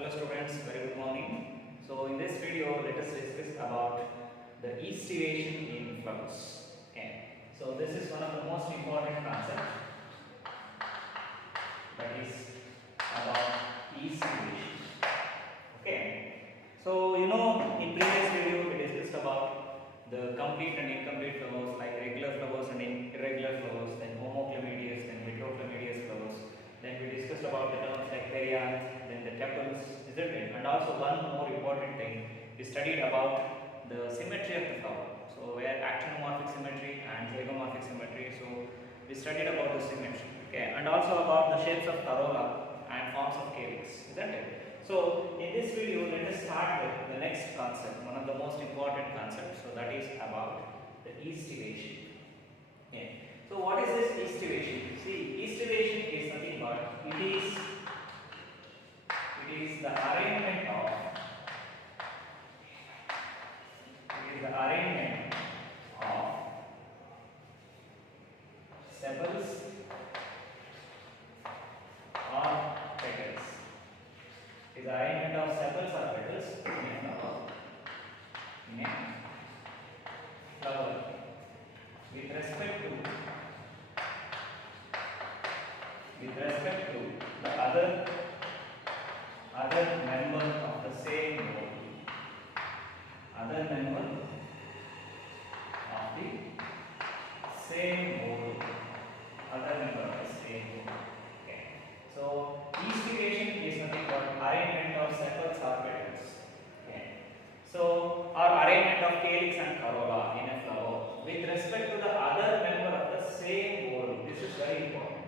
Hello students, very good morning. So in this video, let us discuss about the estivation in flowers. Okay. So this is one of the most important concepts, that is about estivation. Okay. So in previous video we discussed about the complete and incomplete flowers, like regular flowers and irregular flowers, then homoclamadeous, then heteroclamadeous flowers. Then we discussed about the terms like perianth, then the tepals, isn't it? And also one more important thing, we studied about the symmetry of the flower. So where actinomorphic symmetry and zygomorphic symmetry. So we studied about the symmetry. Okay, and also about the shapes of corolla and forms of calyx, isn't it? So in this video, let us start with the next concept, one of the most important concepts. So that is about the estivation. Okay. So what is this estivation? See, estivation is nothing but it is the arrangement of sepals or petals. It is the arrangement of sepals or petals in a flower with respect to the other member of the same whole. Other member of the same whole. Other member of the same whole. Okay. So estivation is nothing but arrangement of sepals or petals. Okay. So or arrangement of calyx and corolla in a flower with respect to the other member of the same whole. This is very important.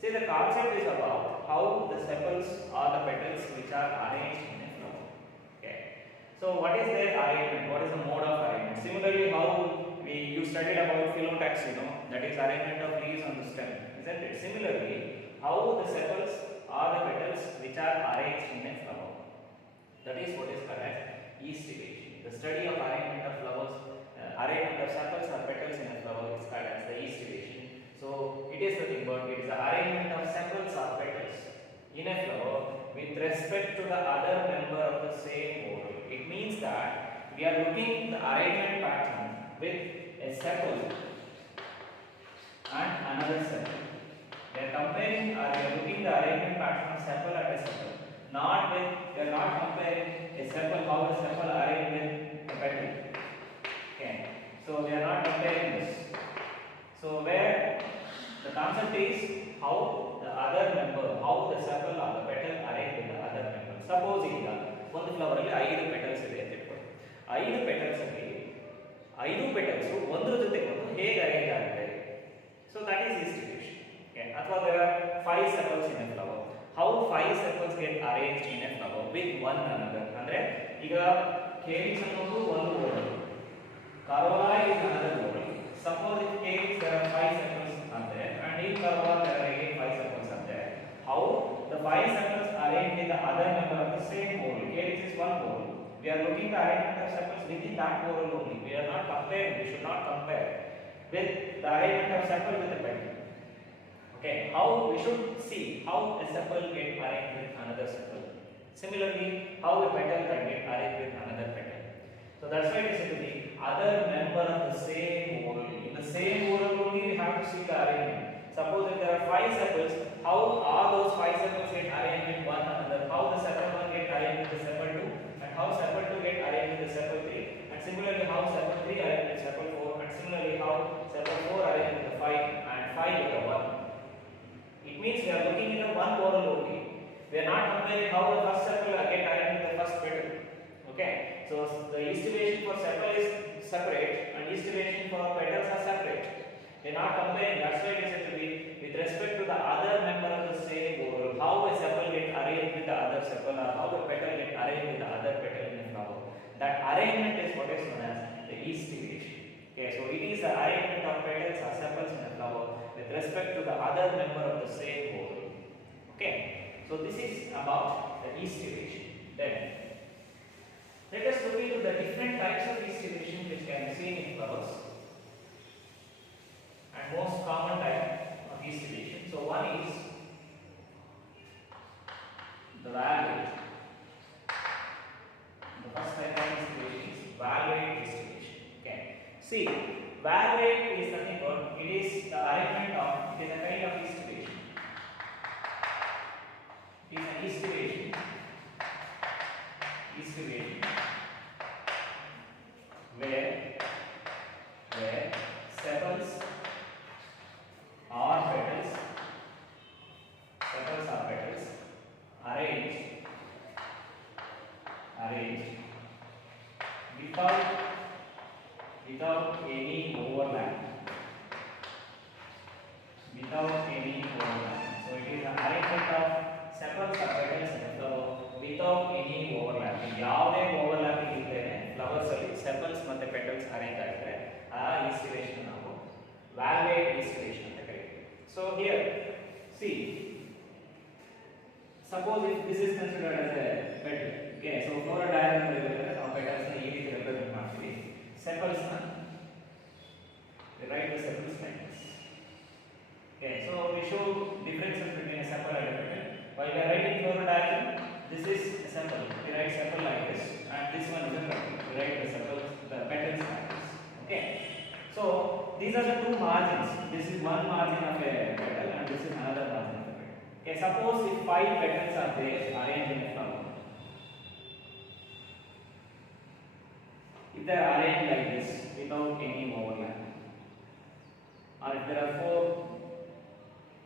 See, the concept is about how the sepals or the petals which are arranged in a flower. Okay. So what is their arrangement? What is the mode of arrangement? Similarly, how you studied about phyllotax, that is arrangement of leaves on the stem, isn't it? Similarly, how the sepals or the petals which are arranged in a flower. That is what is called as estivation. The study of arrangement of flowers, arrangement of sepals or petals in a flower is called as the estivation. So it is nothing but it is the arrangement of sepals or petals in a flower with respect to the other member of the same whole. It means that we are looking the arrangement pattern with a sepal and another sepal. We are comparing or we are looking the arrangement pattern of sepal and a sepal. We are not comparing a sepal, how the sepal arranged with a petal. Okay. So we are not comparing this. So where the concept is how the other member, how the sepal or the petal arranged with the other member. Suppose ಈಗ ಒಂದು flower ಅಲ್ಲಿ 5 petals ಇದೆ ಅಂತ ಇಟ್ಕೊಳ್ಳಿ. 5 petals ಅಲ್ಲಿ 5 petals ಒಂದರ ಜೊತೆ ಒಂದು ಹೇಗೆ ಅರೇಂಜ್ ಆಗುತ್ತೆ? So that is estivation. Okay. ಅಥವಾ there are 5 sepals in a flower. How 5 sepals get arranged in a flower with one another? ಅಂದ್ರೆ ಈಗ calyx ಅನ್ನೋದು ಒಂದು word, corolla is another word. Suppose in calyx there are 5 sepals are there and in corolla there are again 5 sepals are there. How the 5 sepals arranged with the other member of the same whole? Calyx is one whole. We are looking the arrangement of sepals within that whole only. We are not comparing. We should not compare with the arrangement of sepal with the petal. Okay. How we should see how a sepal get arranged with another sepal. Similarly, how a petal can get arranged with another petal. So that's why it is said to be other member of the same whole. In the same whole only we have to see the arrangement. Suppose if there are 5 sepals, how are those 5 sepals get arranged with one another? How the sepal 1 get arranged with the sepal 2, and how sepal 2 get arranged with the sepal 3, and similarly how sepal 3 arranged with sepal 4, and similarly how sepal 4 arranged with the 5 and 5 with the 1. It means we are looking in the one whole only. We are not comparing how the first sepal get arranged with the first petal. Okay. So the estivation for sepal is separate and estivation for petals are separate. They are not comparing. That's why it is said to be with respect to the other member of the same whole. How a sepal get arranged with the other sepal, or how a petal get arranged with the other petal in a flower. That arrangement is what is known as the estivation. Okay, so it is the arrangement of petals or sepals in a flower with respect to the other member of the same whole. Okay, so this is about the estivation. Then let us look into the different types of estivation which can be seen in flowers, and most common type of estivation. So one is the valute. See, valve rate is nothing but it is the arrangement of, it is a kind of estimation. It is an estimation where sepals or petals arranged without any overlap. So it is an arrangement of sepals or petals in a flower without any overlap. ಯಾವುದೇ overlapping ಇಲ್ಲದೆ flowers ಅಲ್ಲಿ sepals ಮತ್ತೆ petals arrange ಆಗಿದ್ರೆ ಆ ಈಸ್ಟಿವೇಷನ್ ನಾವು ವ್ಯಾಲ್ವೇಟ್ ಈಸ್ಟಿವೇಷನ್ ಅಂತ ಕರೀತೀವಿ. So here see, suppose if this is considered as a petal, okay, so floral diagram ಅಲ್ಲಿ ನಾವು ಪೆಟಲ್ಸ್ ನ ಈ ರೀತಿ ರೆಪ್ರೆಸೆಂಟ್ ಮಾಡ್ತೀವಿ. ಸೆಪಲ್ಸ್ ನ we write the sepals like this. Okay, so we show differences between a sepal and a petal. While we are writing floral diagram, this is a sepal. We write sepal like this, and this one is a petal. We write the sepals, the petals like this. Okay, so these are the two margins. This is one margin of a petal, and this is another margin of a petal. Okay, suppose if 5 petals are there arranged in a flower, if they are arranged like this without any overlap, or if there are 4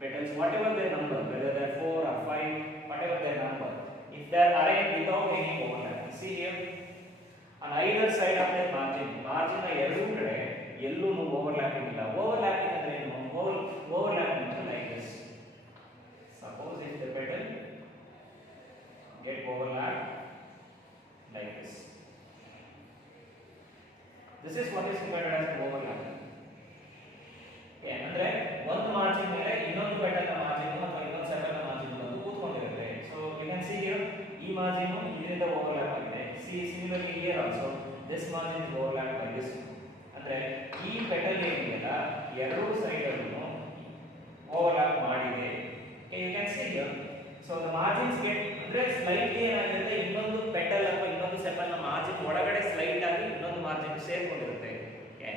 petals, whatever their number, whether they are 4 or 5, whatever their number, if they are arranged without any overlap, see here on either side of the margin ಎರಡು ಕಡೆ ಎಲ್ಲೂ overlapping ಇಲ್ಲ. Overlapping ಅಂದ್ರೆ ಏನು? Overlapping like this. Suppose if the petal get overlapped like this, this is what is considered as overlapping. Okay, ಅಂದ್ರೆ ಒಂದು margin ಮೇಲೆ ಇನ್ನೊಂದು ಪೆಟಲ್ ನ ಮಾರ್ಜಿನ್ ಅಥವಾ ಇನ್ನೊಂದು ಸೆಪಲ್ ನ ಮಾರ್ಜಿನ್ ಬಂದು ಕೂತ್ಕೊಂಡಿರುತ್ತೆ. So you can see here ಈ ಮಾರ್ಜಿನ್ ಇದರಿಂದ ಓವರ್ಲ್ಯಾಪ್ ಆಗಿದೆ. See similarly here also this margin is overlapped by this one. ಅಂದ್ರೆ ಈ ಪೆಟಲ್ ಏನಿದೆಯಲ್ಲ ಎರಡು ಸೈಡ್ ಅನ್ನು ಓವರ್ಲ್ಯಾಪ್ ಮಾಡಿದೆ. Okay, you can see here. So the margins get ಅಂದ್ರೆ ಸ್ಲೈಟ್ಲಿ ಏನಾಗಿರುತ್ತೆ, ಇನ್ನೊಂದು ಪೆಟಲ್ ಅಥವಾ ಇನ್ನೊಂದು ಸೆಪಲ್ ನ ಮಾರ್ಜಿನ್ ಒಳಗಡೆ ಸ್ಲೈಟ್ ಆಗಿ ಇನ್ನೊಂದು margin ಸೇರ್ಕೊಂಡಿರುತ್ತೆ. Okay,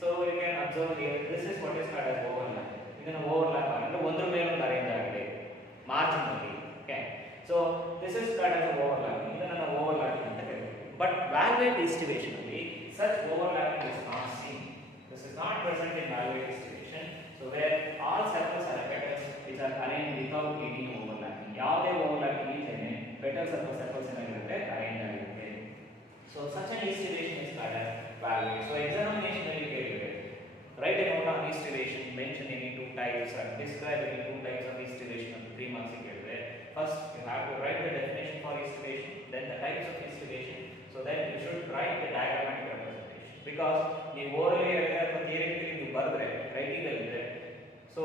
so you can observe here, this is what is called as overlap. ಇದನ್ನ ಓವರ್ಲ್ಯಾಪ್ ಅಂದ್ರೆ ಒಂದ್ರ ಮೇಲೆ ಒಂದು ಅರೇಂಜ್ ಆಗಿದೆ ಮಾರ್ಜಿನ್ ಅಲ್ಲಿ. Okay, so this is called as overlap. ಇದನ್ನ ನಾವು ಓವರ್ಲ್ಯಾಪ್ ಅಂತ ಕರೀತೀವಿ. But valvate estimation ಅಲ್ಲಿ such overlapping is not seen. This is not present in valvate estimation. So where all sepals are petals which are arranged without any overlapping. ಯಾವುದೇ overlapping ಇಲ್ಲದೆ petals ಅಥವಾ sepals ಏನಾಗಿರುತ್ತೆ arrange ಆಗಿರುತ್ತೆ. So such an estimation is called as valvate. So examination ಅಲ್ಲಿ ಕೇಳಿದ್ರೆ write a note on estimation, mention any two types or describe any two types of estimation ಅಂತ 3 marks ಕೇಳಿದ್ರೆ first you have to write the definition for estimation, then the types of estimation, so then you should write the diagrammatic representation. Because ನೀವು orally ಹೇಳಿದ್ರೆ ಅಥವಾ theoretically ನೀವು ಬರೆದ್ರೆ writing ಅಲ್ಲಿ ಇದ್ರೆ so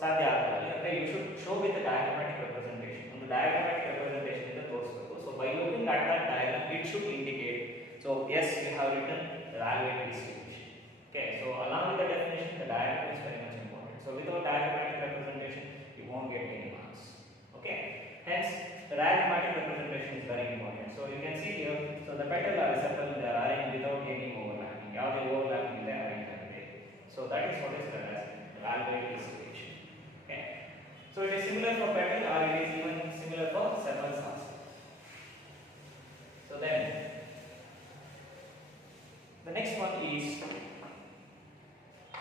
ಸಾಧ್ಯ ಆಗಲ್ಲ. ಅಂದ್ರೆ you should show with the diagrammatic representation. ಒಂದು diagrammatic representation ಇಂದ ತೋರಿಸಬೇಕು. So by looking at that diagram it should indicate, so yes you have written the valvate estimation. Okay, so along with the definition the diagram is very much important. So without diagrammatic representation you won't get any marks. Okay, hence the diagrammatic representation is very important. So you can see here, so the petal or sepal they are arranged without any overlapping. ಯಾವುದೇ overlapping ಇದೆ arranged ಆಗಿದೆ. So that is what is called as valvate estimation. Okay, so it is similar for petal or it is even similar for sepals also. So then the next one is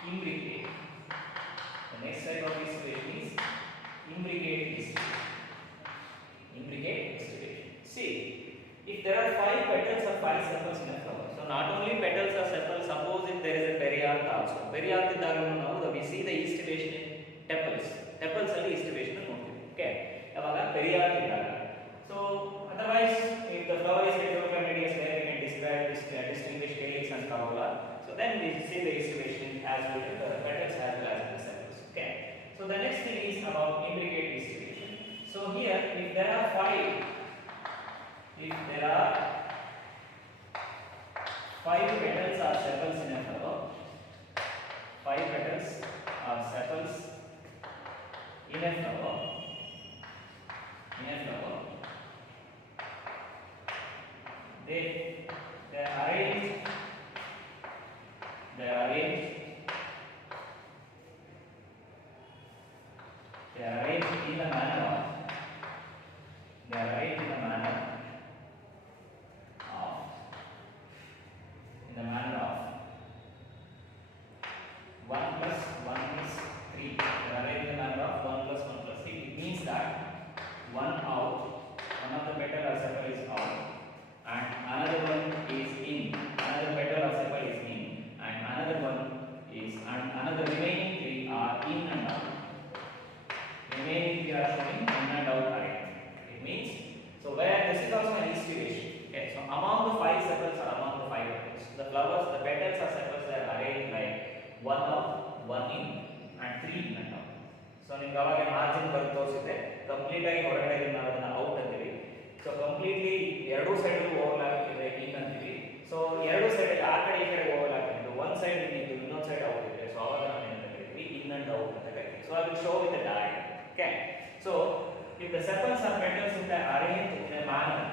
imbricate. The next type of estimation is imbricate estimation. Imbricate estimation. See, if there are 5 petals or 5 sepals in a flower, so not only petals or sepals, suppose if there is a perianth also. Perianth ಇದ್ದಾಗಲೂ ನಾವು we see the estimation in tepals. Tepals ಅಲ್ಲಿ estimation ನೋಡ್ತೀವಿ. Okay, ಯಾವಾಗ perianth ಇದ್ದಾಗ. So otherwise if the flower is heterochromatious where we can describe this distinguish calyx and corolla, so then we see the estimation as well as the petals as well as the sepals. Okay, so the next thing is about imbricate estimation. So here if there are 5 petals or sepals in a flower, 5 petals or sepals in a flower, they are arranged they are arranged in the manner of in the manner of 1 plus 1 is 3. They are arranged in the manner of 1 plus 1 plus 3. It means that one out, one of the petal or sepal is out, and another one is in. Another petal or sepal is in, and another one is, and another remaining 3 are in and out. Remaining 3 are showing in and out arrangement. It means, so where this is also an distribution. Okay, so among the 5 sepals or among the 5 petals, the flowers, the petals or sepals, they are arranged like 1 out, 1 in, and 3 in and out. So ನಿಮಗೆ ಅವಾಗ margin ಬರ್ ತೋರಿಸಿದೆ complete ಆಗಿ ಹೊರಗಡೆ ನಾವು ಅದನ್ನ out ಅಂತೀವಿ. So completely ಎರಡೂ ಸೈಡ್ ಓವರ್ಲ್ಯಾಪ್ ಇದೆ ಇನ್ ಅಂತೀವಿ. ಸೊ ಎರಡು ಸೈಡ್ ಆ ಕಡೆ ಈ ಕಡೆ ಓವರ್ಲ್ಯಾಪ್ ಇದೆ, ಒನ್ ಸೈಡ್ ಇನ್ ಇದ್ದು ಇನ್ನೊಂದು ಸೈಡ್ ಔಟ್ ಇದೆ. ಸೊ ಅವಾಗ ನಾವು ಏನು ಕರೀತೀವಿ, ಇನ್ ಅಂಡ್ ಔಟ್ ಅಂತ ಕರೀತೀವಿ. So I will show with the diagram. Okay, so if the sepals or petals in the arranged in a manner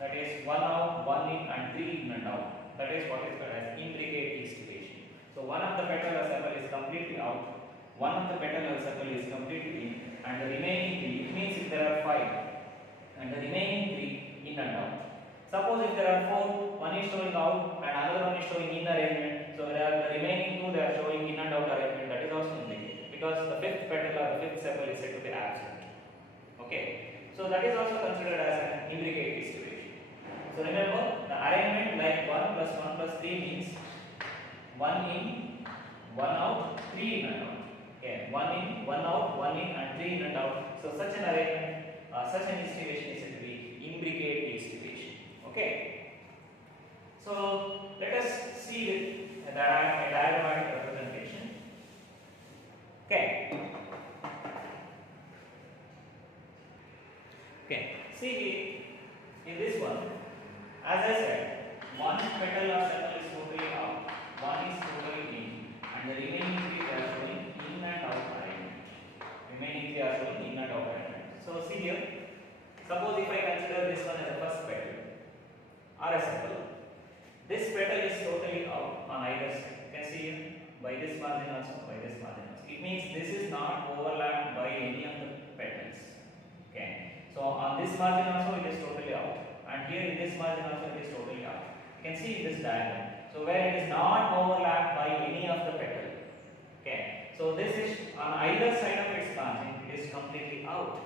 that is 1 out, 1 in, and 3 in and out, that is what is called as intricate distribution. So one of the petal or sepal is completely out, one of the petal or sepal is completely in, and the remaining 3, it means if there are 5 and the remaining 3 in and out. Suppose if there are 4, one is showing out and another one is showing in arrangement, so there are the remaining 2 they are showing in and out arrangement, that is also intricate because the fifth petal or the fifth sepal is said to be absent. Okay, so that is also considered as an intricate distribution. So remember, the arrangement like 1 plus 1 plus 3 means 1 in, 1 out, 3 in and out. Okay, 1 in, 1 out, 1 in, and 3 in and out. So such an arrangement, such an distribution is said to be intricate distribution. Okay, so let us see a diagrammatic representation. Okay. Okay. See in this one, as I said, one petal or sepal is totally out, one is totally in, and the remaining 3 are showing in and out arrangement. Remaining 3 are showing in and out arrangement. So see here, suppose if I consider this one as the first petal or a sepal, this petal is totally out on either side. You can see here by this margin also, by this margin also. It means this is not overlapped by any of the petals. Okay, so on this margin also it is totally out, and here in this margin also it is totally out. You can see in this diagram. So where it is not overlapped by any of the petal. Okay, so this is on either side of its margin, it is completely out.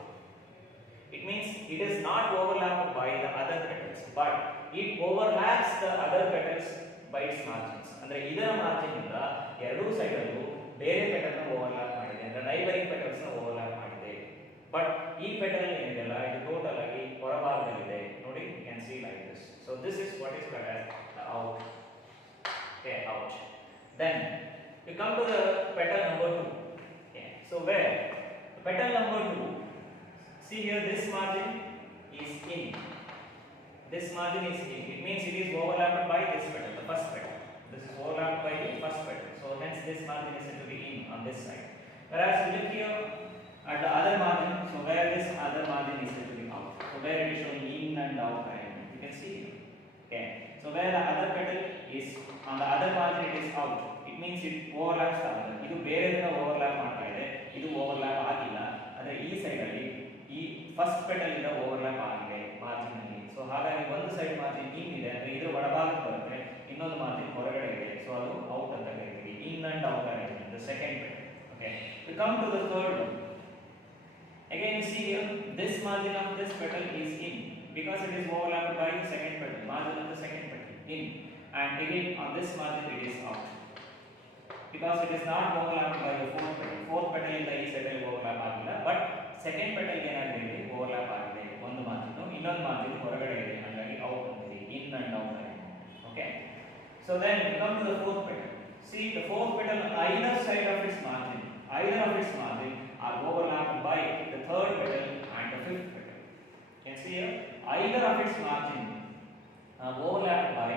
It means it is not overlapped by the other petals, but it overlaps the other petals by its margins. ಅಂದ್ರೆ ಇದರ margin ಇಂದ ಎರಡೂ side ಅಲ್ಲೂ ಬೇರೆ petal ನ overlap ಮಾಡಿದೆ, ಅಂದ್ರೆ neighbouring petals ನ ಓವರ್ಲ್ಯಾಪ್ ಮಾಡಿದೆ. ಬಟ್ ಈ ಪೆಟಲ್ ಏನಿದೆಲ್ಲ ಇದು ಟೋಟಲ್ ಆಗಿ ಹೊರಭಾಗದಲ್ಲಿದೆ. ನೋಡಿ, you can see like this. So this is what is called as the out. Okay, out. Then we come to the petal number 2. Okay, so where petal number 2, see here this margin is in. This margin is in. It means it is overlapped by this petal, the first petal. This is overlapped by the first petal. So hence this margin is said to be in on this side. Whereas you look here at the other margin, so where this other margin is said to be out. So where it is showing in and out arrangement. You can see. Okay. So where the other petal is on the other margin, it is out. It means it overlaps the other. ಇದು ಬೇರೆದನ್ನ overlap ಮಾಡ್ತಾ ಇದೆ, ಇದು overlap ಆಗಿಲ್ಲ. ಅಂದ್ರೆ ಈ side ಅಲ್ಲಿ ಈ first petal ಇಂದ ಓವರ್ಲ್ಯಾಪ್ ಆಗಿದೆ ಮಾರ್ಜಿನ್ ಅಲ್ಲಿ. ಸೊ ಹಾಗಾಗಿ ಒಂದು ಸೈಡ್ ಮಾರ್ಜಿನ್ ಇನ್ ಇದೆ, ಅಂದ್ರೆ ಇದರ ಒಳಭಾಗಕ್ಕೆ ಬರುತ್ತೆ, ಇನ್ನೊಂದು ಮಾರ್ಜಿನ್ ಹೊರಗಡೆ ಇದೆ. ಸೊ ಅದು ಔಟ್ ಅಂತ ಕರೀತೀವಿ. In and out arrangement, the second petal. Okay, we come to the third one. Again you see here, this margin of this petal is in because it is overlapped by the second petal, margin of the second petal in, and again on this margin it is out because it is not overlapped by the fourth petal. Fourth petal ಇಂದ ಈ side ಅಲ್ಲಿ overlap ಆಗಿಲ್ಲ, but second petal ಏನಾಗಿದೆ, overlap ಆಗಿದೆ. ಒಂದು margin ಇನ್ನೊಂದು margin ಹೊರಗಡೆ ಇದೆ, ಹಾಗಾಗಿ ಔಟ್ ಅಂತೀವಿ, in and out. Okay, so then we come to the fourth petal. See, the fourth petal on either side of its margin are overlapped by the third petal and the fifth petal. You can see here, either of its margin are overlapped by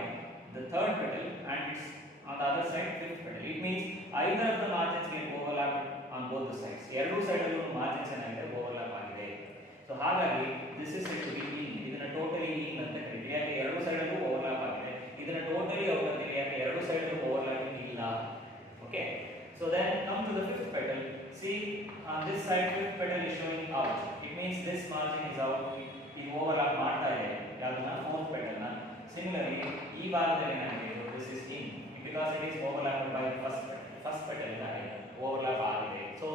the third petal and its on the other side fifth petal. It means either of the margins get overlapped on both the sides. ಎರಡೂ side ಅಲ್ಲೂ margins ಏನಾಗಿದೆ, overlap ಆಗಿದೆ. So ಹಾಗಾಗಿ this is said to be in. ಇದನ್ನ totally ಇನ್ ಅಂತ ಕರೀತೀವಿ. ಯಾಕೆ ಎರಡೂ ಸೈಡ್ ಅಲ್ಲೂ ಓವರ್ಲ್ಯಾಪ್ ಆಗಿದೆ. ಇದನ್ನ ಟೋಟಲಿ ಔಟ್ ಅಂತೀವಿ. ಯಾಕೆ ಎರಡೂ ಸೈಡ್ ಅಲ್ಲೂ ಓವರ್ಲ್ಯಾಪಿಂಗ್ ಇಲ್ಲ. side fifth petal is showing out. It means this margin is out. It overlap ಮಾಡ್ತಾ ಇದೆ ಯಾವ್ದನ್ನ fourth petal ನ. Similarly, ಈ ಭಾಗದಲ್ಲಿ ಏನಾಗಿದೆ this is in because it is overlapped by the first petal ನ overlap ಆಗಿದೆ. So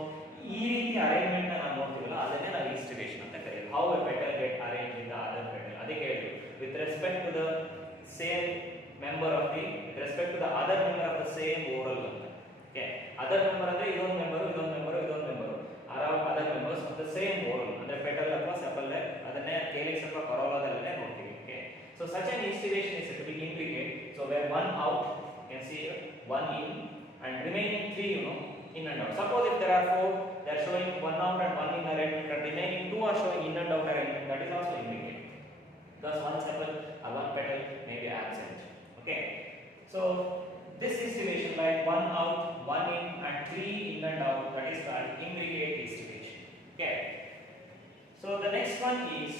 ಈ ರೀತಿ ಅರೇಂಜ್ಮೆಂಟ್ ನ ನಾವು ನೋಡ್ತೀವಲ್ಲ ಅದನ್ನೇ ನಾವು ಇನ್ಸ್ಟಿಗೇಷನ್ ಅಂತ ಕರೆಯೋದು. How a petal get arranged in the other petal. ಅದಕ್ಕೆ ಹೇಳಿದ್ರು with respect to the same member of the with respect to the other member of the same oral ಅಂತ. Okay, other member ಅಂದ್ರೆ ಇದೊಂದು member ಇದೊಂದು member ಇದೊಂದು member other members of the same oral ಅಂದ್ರೆ petal ಅಥವಾ sepal ಅದನ್ನೇ calyx ಅಥವಾ corolla ದಲ್ಲೇ ನೋಡ್ತೀವಿ. Okay, so such an instigation is said to be implicate. So where one out, you can see here, one in and remaining three in and out. Suppose if there are four, they are showing one out and one in arrangement and remaining two are showing in and out arrangement, that is also implicate. Thus one sepal or one petal may be absent. Okay, so this instigation like one out, one in and three in and out, that is called imbricate instigation. Okay, so the next one is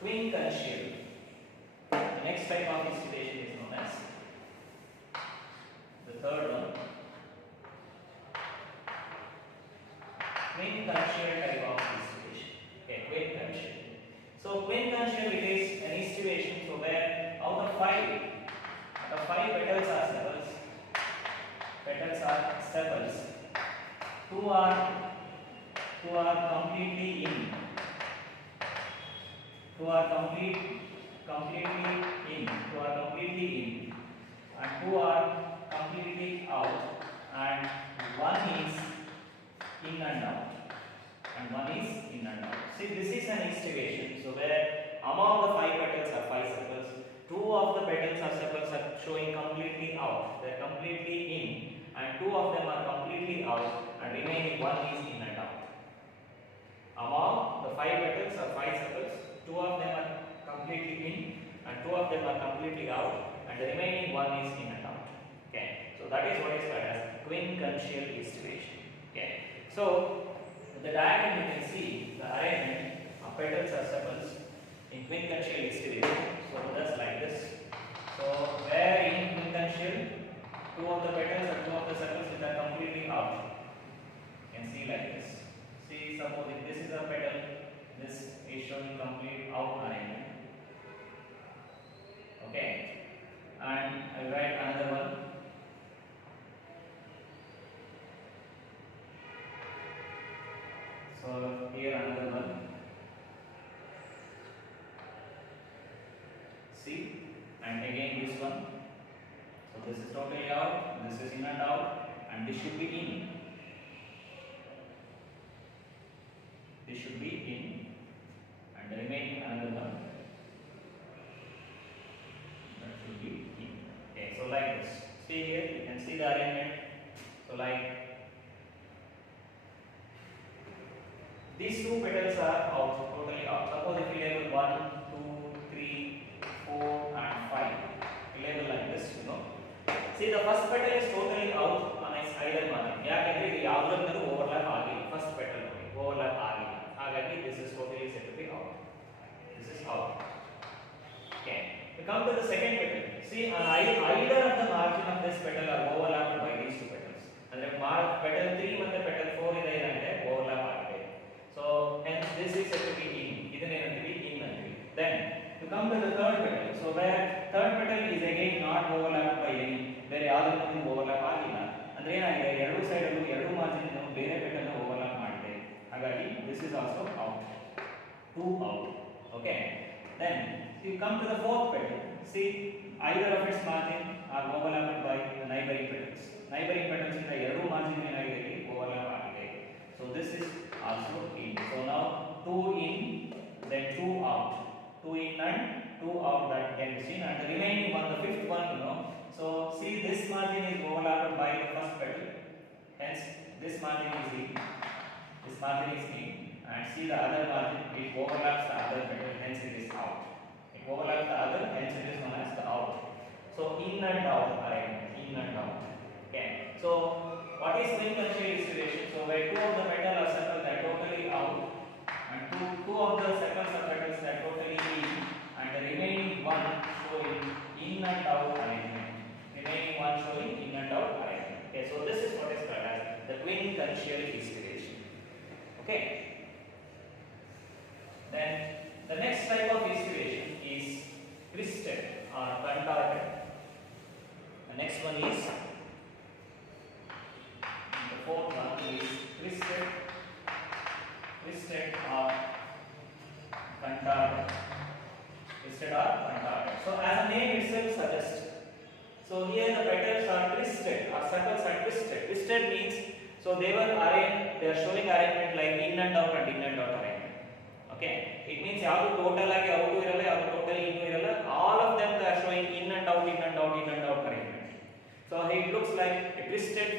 quincuntial. The next type of instigation is known as the third one, quincuntial type of instigation. Okay, quincuntial. So quincuntial it is an instigation so where out of five petals are sepals, two are completely in, and two are completely out, and one is in and out, See, this is an instigation. So where among the five petals are five sepals, two of the petals or sepals are showing completely out. They are completely in, and two of them are completely out, and remaining one is in and out. Among the five petals or five sepals, two of them are completely in, and two of them are completely out, and the remaining one is in and out. Okay, so that is what is called as quincuntial instigation. Okay, so the diagram you can see the arrangement of petals or sepals in quincuntial instigation. So that's like this. So where in quincuntial, two of the petals and two of the sepals which are completely out. You can see like this. See, suppose if this is a petal, this is showing complete out arrangement. Okay, and I write another one. So here another one. See, and again this one. So this is totally out, this is in and out, and this should be in. This should be in, and the remaining another one. That should be in. Okay, so like this. See here, you can see the arrangement. So like these two petals are out, totally out. Suppose if we label 1, 2, 3, 4 and 5. We label like this, See, the first petal is totally out on its either margin. ಯಾಕಂದ್ರೆ ಇದು ಯಾವುದರಲ್ಲೂ overlap ಆಗಿಲ್ಲ. First petal overlap ಆಗಿಲ್ಲ. ಹಾಗಾಗಿ this is totally said to be out. This is out. Okay. We come to the second petal. See, on either of the margin of this petal are overlapped by these two petals. ಅಂದ್ರೆ petal 3 ಮತ್ತೆ petal 4 ಇದೆ ಏನಂದ್ರೆ overlap ಆಗಿದೆ. So hence this is said to be in. ಇದನ್ನೇನಂತೀವಿ in ಅಂತೀವಿ. Then to come to the third petal. So where third petal is again not overlapped by any. ಬೇರೆ ಯಾವುದಕ್ಕೂ overlap ಆಗಿಲ್ಲ. ಅಂದ್ರೆ ಏನಾಗಿದೆ ಎರಡು ಸೈಡ್ ಅಲ್ಲೂ ಎರಡು ಮಾರ್ಜಿನ್ ಅನ್ನು ಬೇರೆ ಪೆಟಲ್ ಓವರ್ಲ್ಯಾಪ್ ಮಾಡಿದೆ. ಹಾಗಾಗಿ this is also out. Two out. Okay. Then you come to the fourth petal. See, either of its margin are overlapped by the neighboring petals. Neighboring petals ಇಂದ ಎರಡು margin ಏನಾಗಿದೆ overlap ಆಗಿದೆ. So this is also in. So now two in, then two out. Two in and two out, that can be seen, and the remaining one, the fifth one, So see, this margin is overlapped by the first petal. Hence this margin is in. This margin is in, and see the other margin, it overlaps the other petal. Hence it is out. It overlaps the other. Hence it is known as the out. So in and out arrangement. In and out. Okay. So what is quincuntial instigation? So where two of the petal are sepals are totally out, and two of the sepals or petals are totally in, and the remaining one showing in and out arrangement. Remaining one showing in and out arrangement. Okay, so this is what is Okay. Then the next type of estivation is twisted or contorted. The next one is, the fourth one is twisted or contorted. Twisted or contorted. So as the name itself suggests, so here the petals are twisted or sepals are twisted. Twisted means, so they were arranged, they are showing arrangement like in and out and in and out arrangement. Okay, it means ಯಾವುದು total ಆಗಿ out ಇರಲ್ಲ, ಯಾವುದು total ಇನ್ನು ಇರಲ್ಲ, all of them they are showing in and out in and out in and out arrangement. So it looks like a twisted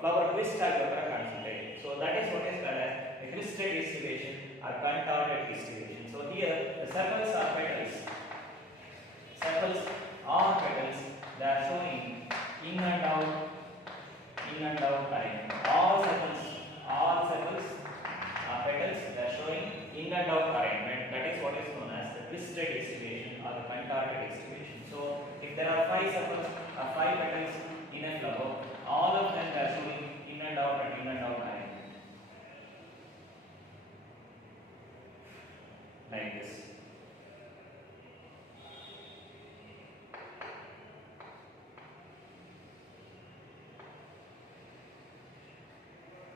flower twist ಆಗಿ ತರ ಕಾಣಿಸುತ್ತೆ. So that is what is called as a twisted estivation or contorted estivation. So here the sepals are petals. Sepals are petals, they are showing in and out arrangement. All sepals are petals, they are showing in and out arrangement. That is what is known as the twisted estivation or the contorted estivation. So if there are 5 sepals or 5 petals in a flower, all of them are showing in and out arrangement like this.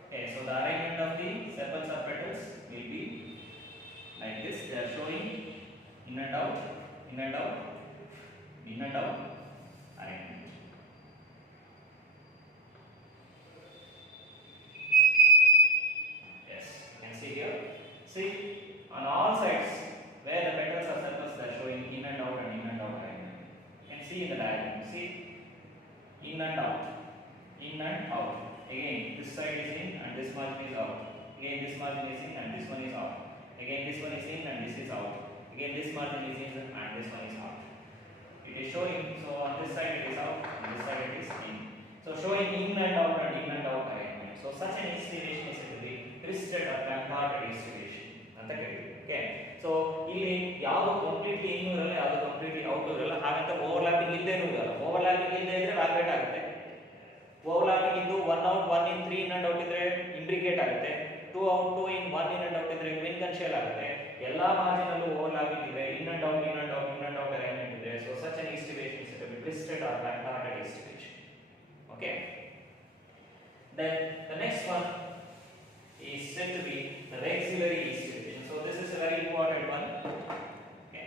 Okay, so the arrangement of the sepals or petals will be like this. They are showing in and out arrangement. Yes, you can see here. See, on all sides where the petals or sepals they are showing in and out arrangement. You can see in the diagram. See, in and out. Again, this side is in and this margin is out. Again, this margin is in and this one is out. Again, this one is in and this is out. Again, this margin is in and this one is out. It is showing, so on this side it is out, on this side it is in. So showing in and out arrangement. So such an estivation is said to be twisted or contorted estivation. Okay. So ಇಲ್ಲಿ ಯಾವುದು completely ಇನ್ನು ಇರಲ್ಲ, ಯಾವುದು completely out ಇರಲ್ಲ, ಹಾಗಂತ overlapping ಇಲ್ಲದೇನೂ ಇರಲ್ಲ. Overlapping ಇಲ್ಲದೆ ಇದ್ರೆ ವ್ಯಾಲ್ಯುಯೇಟ್ ಆಗುತ್ತೆ. ಓವರ್ಲ್ಯಾಪಿಂಗ್ ಇದ್ದು 1 out 1 in 3 in and out ಇದ್ರೆ ಇಂಬ್ರಿಕೇಟ್ ಆಗುತ್ತೆ. 2 out 2 in 1 in and out ಇದ್ರೆ ಕ್ವಿನ್ಕನ್ಷಿಯಲ್ ಆಗುತ್ತೆ. ಎಲ್ಲಾ ಮಾರ್ಜಿನ್ ಅಲ್ಲೂ ಓವರ್ಲ್ಯಾಪಿಂಗ್ ಇದೆ, in and out arrangement ಇದೆ. So such an estivation is said to be twisted or contorted estivation. Okay. Then the next one is said to be the vexillary estivation. So this is a very important one. Okay.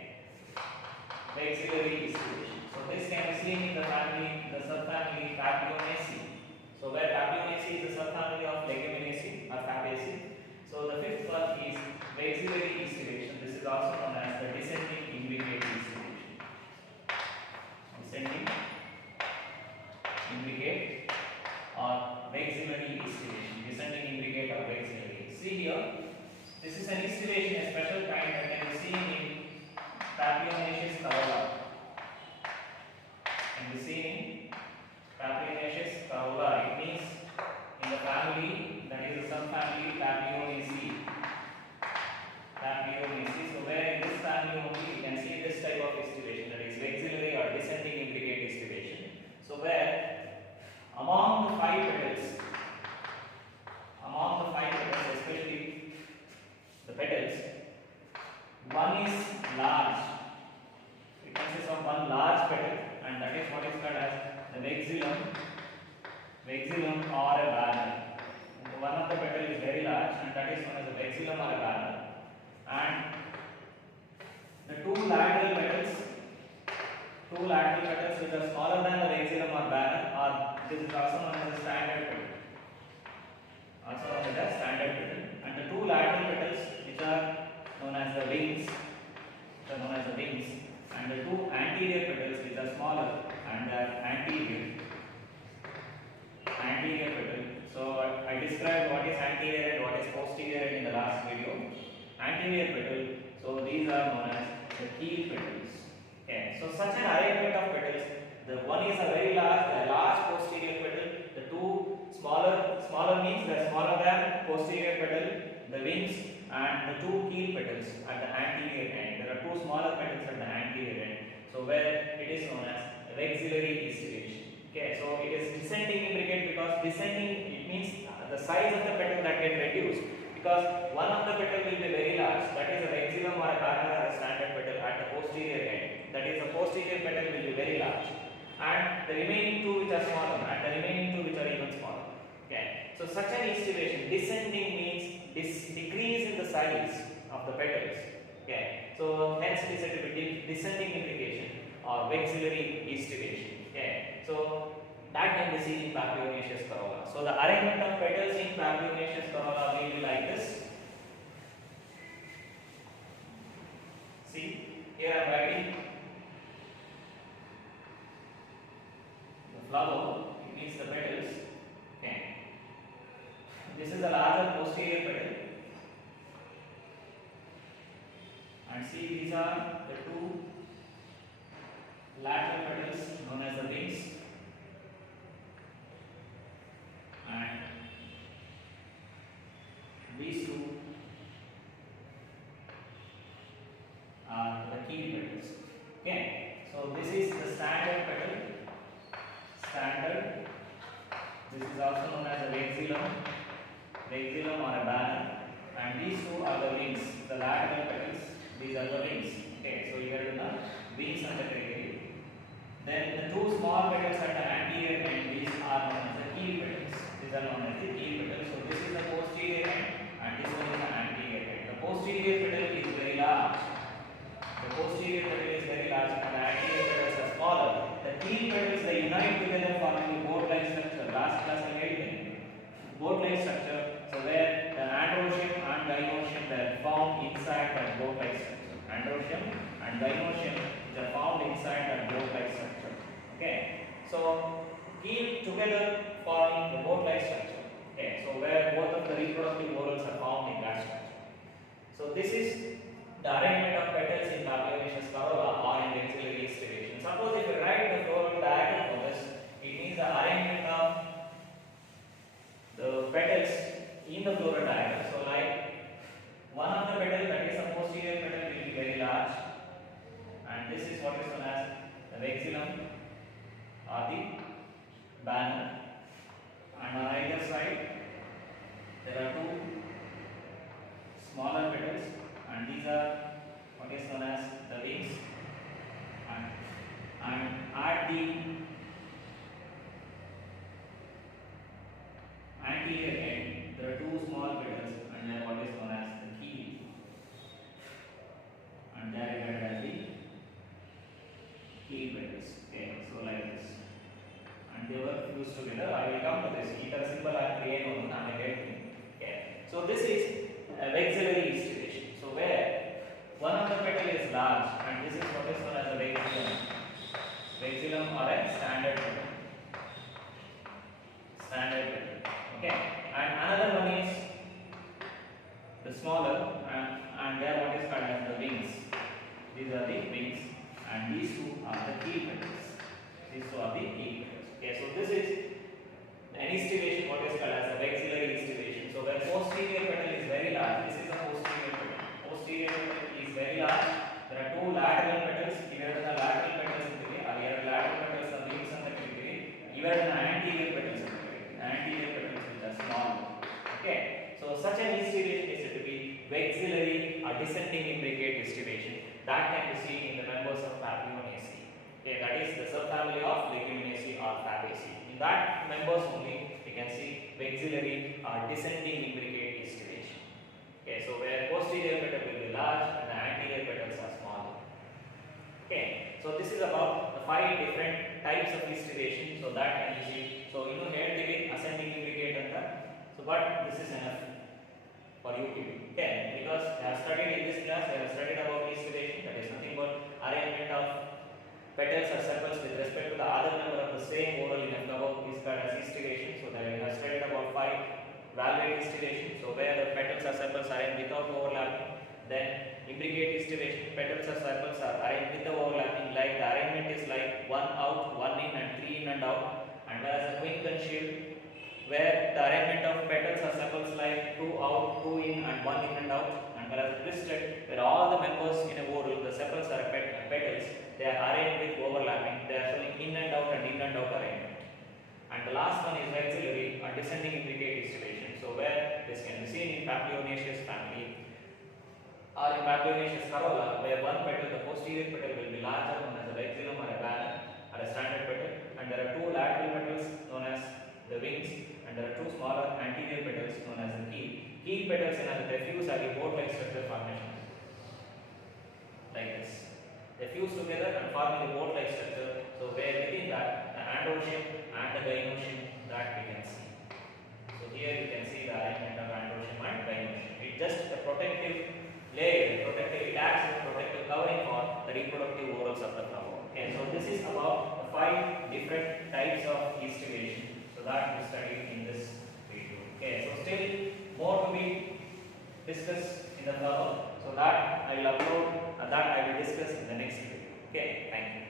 Vexillary estivation. So this can be seen in the family, the subfamily Papilionaceae. So where Papilionaceae is the subfamily of Leguminaceae or Fabaceae. So the fifth one is vexillary estivation. This is also known as the descending imbricate estivation. Descending imbricate or vexillary estivation. Descending imbricate or vexillary. See here, this is an estivation, a special kind that can be seen in Papilionaceous corolla. Can be seen in Papilionaceous corolla. It means in the family, that is the subfamily Papilionaceae. So where in this family only you can see this type of estivation, that is vexillary or descending imbricate estivation. So where among the 5 petals, especially the petals, one is large. It consists of one large petal, and that is what is called as the vexillum or a banner. One of the petal is very large, and that is known as the vexillum or a banner. And the two lateral petals which are smaller than the vexillum or banner, or this is also known as the standard petal. And the two lateral petals which are known as the wings, and the two anterior petals which are smaller and they are anterior petal. So I described what is anterior and what is posterior in the last video. Anterior petal, so these are known as the keel petals. Okay, so such an arrangement of petals, the one is a very large posterior petal, the two smaller means they are smaller than posterior petal, the wings, and the two keel petals at the anterior end. There are two smaller petals at the anterior end. So where it is known as vexillary estivation. Okay, so it is descending imbricate because descending, it means the size of the petal that get reduced, because such an estivation, descending means decrease in the size of the petals. Okay, so hence it is said to be descending implication or vexillary estivation. Okay, so that can be seen in Papilionaceous corolla. So the arrangement of petals in Papilionaceous corolla will be like this. See, here I am writing the flower, it means the petals. Okay, this is the larger posterior petal, and see these are the two lateral petals known as the wings, and these two are the key petals. Okay, so this is the standard petal, standard. This is also known as a vexillum or a banner, and these two are the wings, the lateral petals. These are the wings. Okay, so here is the wings and the category. Then the two small petals at the anterior end, these are known as the keel petals. These are known as the keel petals. So this is the posterior end, and this one is the anterior end. The posterior petal is very large. The posterior petal is very large, and the anterior petals are smaller. The keel petals, they unite together forming the boat-like structure. Last class I made them. Boat-like structure. So where the androecium and gynoecium, they are found inside that boat-like structure. Androecium and gynoecium, they are found inside that boat-like structure. Okay. So keel together forming the boat-like structure. Okay. So where both of the reproductive whorls are found in that structure. So this is the arrangement of petals in Papilionaceous corolla or in vexillary estivation. Suppose if you write the floral diagram for this, it means the arrangement of the petals in the floral diagram. So like one of the petals, that is the posterior petal, will be very large, and this is what is known as the vexillum or the banner, and on either side there are two smaller petals, and these are what is known as the wings, and at the anterior end there are two small petals, and they are what is known as the keel, and they are regarded as the keel petals. Okay, so like this, and they were fused together. I will come to this. Either symbol or create on okay. So this is a vexillary estivation. So where one of the petal is large, and this is what is known as a vexillum or a standard petal. Standard petal. Okay, and another one is the smaller, and there what is called as the wings. These are the wings, and these two are the keel petals. These two are the keel petals. Okay, so this is an estivation what is called as a vexillary estivation. So where posterior petal is very large, this is the posterior petal. Posterior petal is very large. There are two lateral petals. Here are the lateral petals in the way, or here are lateral petals of the wings and the category. Here are the anterior petals in the way. Anterior petals which are small. Okay, so such an estivation is said to be vexillary or descending imbricate estivation. That can be seen in the members of Papilionaceae. Okay, that is the subfamily of Leguminosae or Fabaceae. In that members only you can see vexillary or descending imbricate estivation. Okay, so where posterior petal will be large and the anterior petals are small. Okay, so this is about the 5 different types of estivation. So that can you see. So you know here the ascending imbricate and so but this is enough for you people. Okay, because I have studied in this class, I have studied about estivation, that is nothing but arrangement of petals or sepals with respect to the other member of the same whorl in a flower is called as estivation. So that I have studied about 5 valvate estivation. So where the petals or sepals are arranged without overlapping. Then imbricate estivation, petals or sepals are arranged with the overlapping, like the arrangement is like 1 out, 1 in and 3 in and out. And whereas a quincuntial, where the arrangement of petals or sepals like 2 out, 2 in and 1 in and out. And whereas twisted, where all the members in a whorl, the sepals are petals, they are arranged with overlapping, they are showing in and out arrangement. And the last one is vexillary or descending imbricate estivation. So where this can be seen in Papilionaceous family or in Papilionaceous corolla, where one petal, the posterior petal will be larger, known as a vexillum or a banner or a standard petal, and there are two lateral petals known as the wings, and there are two smaller anterior petals known as the keel. Keel petals in the fuse are the boat-like structure formation, like this. They fuse together and form the boat-like structure. So where within that the androecium and the gynoecium that we can see. So here you can see the arrangement of androecium and gynoecium. It's just a protective layer, it acts as a protective covering for the reproductive organs of the flower. Okay, so this is about the 5 different types of estivation. So that we studied in this video. Okay, so still more to be discussed in the flower. So that I will upload and that I will discuss in the next video. Okay, thank you.